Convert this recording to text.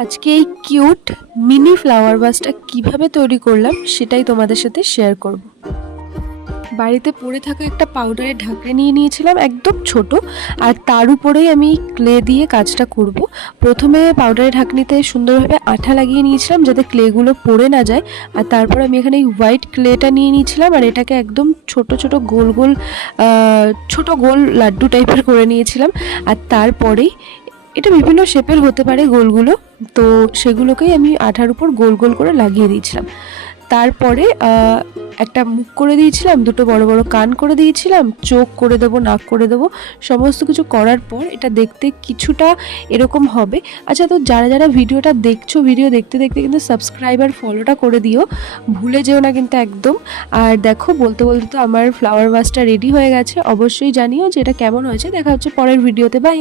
আজকে এই cute mini flower ভাসটা কিভাবে তৈরি করলাম সেটাই তোমাদের সাথে শেয়ার করব। বাড়িতে পড়ে থাকা একটা পাউডারের ঢাকনা নিয়ে নিয়েছিলাম, একদম ছোট, আর তার উপরেই আমি ক্লে দিয়ে কাজটা করব। প্রথমে পাউডারের ঢাকনিতে সুন্দরভাবে আঠা লাগিয়ে নিয়েছিলাম যাতে ক্লেগুলো পড়ে না যায়, আর তারপর আমি এখানে এই হোয়াইট ক্লেটা নিয়ে নিয়েছিলাম আর এটাকে একদম ছোট ছোট গোল গোল ছোট গোল লাড্ডু টাইপের করে নিয়েছিলাম। আর তারপরেই এটা বিভিন্ন শেপের হতে পারে গোলগুলো, তো সেগুলোকেই আমি আঠার উপর গোল গোল করে লাগিয়ে দিয়েছিলাম। তারপরে একটা মুখ করে দিয়েছিলাম, দুটো বড় বড় কান করে দিয়েছিলাম, চোখ করে দেবো, নাক করে দেবো। সমস্ত কিছু করার পর এটা দেখতে কিছুটা এরকম হবে। আচ্ছা, তো যারা যারা ভিডিওটা দেখছো, ভিডিও দেখতে দেখতে কিন্তু সাবস্ক্রাইব আর ফলোটা করে দিও, ভুলে যেও না কিন্তু একদম। আর দেখো, বলতে বলতে তো আমার ফ্লাওয়ার ভাসটা রেডি হয়ে গেছে। অবশ্যই জানিও যে এটা কেমন হয়েছে। দেখা হচ্ছে পরের ভিডিওতে। বাই।